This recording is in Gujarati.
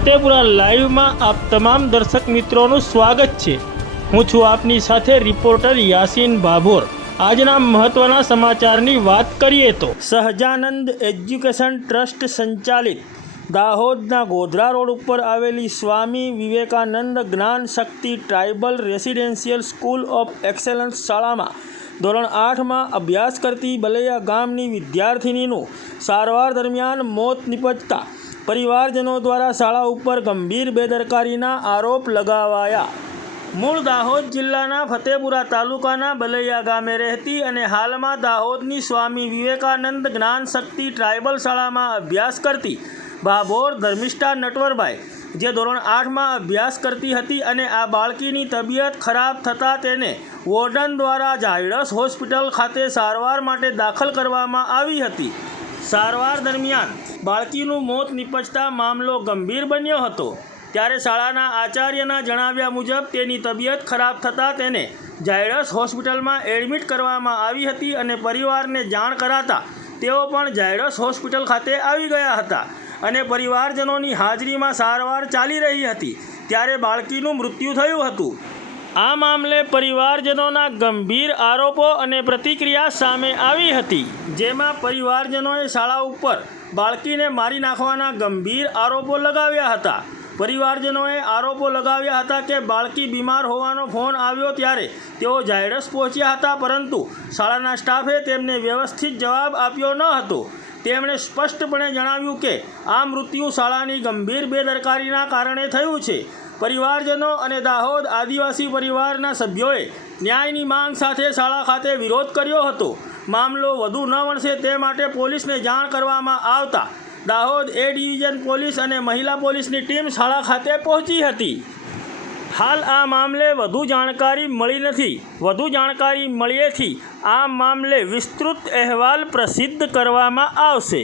ફતેપુરા લાઈવમાં આપ તમામ દર્શક મિત્રોનું સ્વાગત છે। હું છું આપની સાથે રિપોર્ટર યાસીન ભાભોર। આજના મહત્વના સમાચારની વાત કરીએ તો સહજાનંદ એજ્યુકેશન ટ્રસ્ટ સંચાલિત દાહોદના ગોધરા રોડ ઉપર આવેલી Swami Vivekananda Gyan Shakti tribal residential school of excellence શાળામાં ધોરણ 8માં અભ્યાસ કરતી બલૈયા ગામની વિદ્યાર્થિનીનું સારવાર દરમિયાન મોત નિપજતા પરિવારજનો દ્વારા શાળા ઉપર ગંભીર બેદરકારીના આરોપ લગાવાયા। મૂળ દાહોદ જિલ્લાના ફતેપુરા તાલુકાના બલૈયા ગામે રહેતી અને હાલમાં દાહોદની સ્વામી વિવેકાનંદ જ્ઞાન શક્તિ ટ્રાઇબલ શાળામાં અભ્યાસ કરતી ભાભોર ધર્મિષ્ઠા નટવરભાઈ, જે ધોરણ 8માં અભ્યાસ કરતી હતી અને આ બાળકીની તબિયત ખરાબ થતાં તેને વોર્ડન દ્વારા ઝાયડસ હોસ્પિટલ ખાતે સારવાર માટે દાખલ કરવામાં આવી હતી। સારવાર દરમિયાન બાળકીનું મોત નિપજતા મામલો ગંભીર બન્યો હતો, ત્યારે શાળાના આચાર્યના જણાવ્યા મુજબ તેની તબિયત ખરાબ થતાં તેને ઝાયડસ હોસ્પિટલમાં એડમિટ કરવામાં આવી હતી અને પરિવારને જાણ કરાતા તેઓ પણ ઝાયડસ હોસ્પિટલ ખાતે આવી ગયા હતા અને પરિવારજનોની હાજરીમાં સારવાર ચાલી રહી હતી ત્યારે બાળકીનું મૃત્યુ થયું હતું। આ મામલે પરિવારજનોના ગંભીર આરોપો અને પ્રતિક્રિયા સામે આવી હતી, જેમાં પરિવારજનોએ શાળા ઉપર બાળકીને મારી નાખવાના ગંભીર આરોપો લગાવ્યા હતા। પરિવારજનોએ આરોપો લગાવ્યા હતા કે બાળકી બીમાર હોવાનો ફોન આવ્યો ત્યારે તેઓ ઝાયડસ પહોંચ્યા હતા, પરંતુ શાળાના સ્ટાફે તેમને વ્યવસ્થિત જવાબ આપ્યો ન હતો। તેમણે સ્પષ્ટપણે જણાવ્યું કે આ મૃત્યુ શાળાની ગંભીર બેદરકારીના કારણે થયું છે। પરિવારજનો અને દાહોદ આદિવાસી પરિવારના સભ્યોએ ન્યાયની માંગ સાથે શાળા ખાતે વિરોધ કર્યો હતો। મામલો વધુ ન વણસે તે માટે પોલીસને જાણ કરવામાં આવતા દાહોદ એ ડિવિઝન પોલીસ અને મહિલા પોલીસની ટીમ શાળા ખાતે પહોંચી હતી। હાલ આ મામલે વધુ જાણકારી મળી નથી। વધુ જાણકારી મળ્યેથી આ મામલે વિસ્તૃત અહેવાલ પ્રસિદ્ધ કરવામાં આવશે।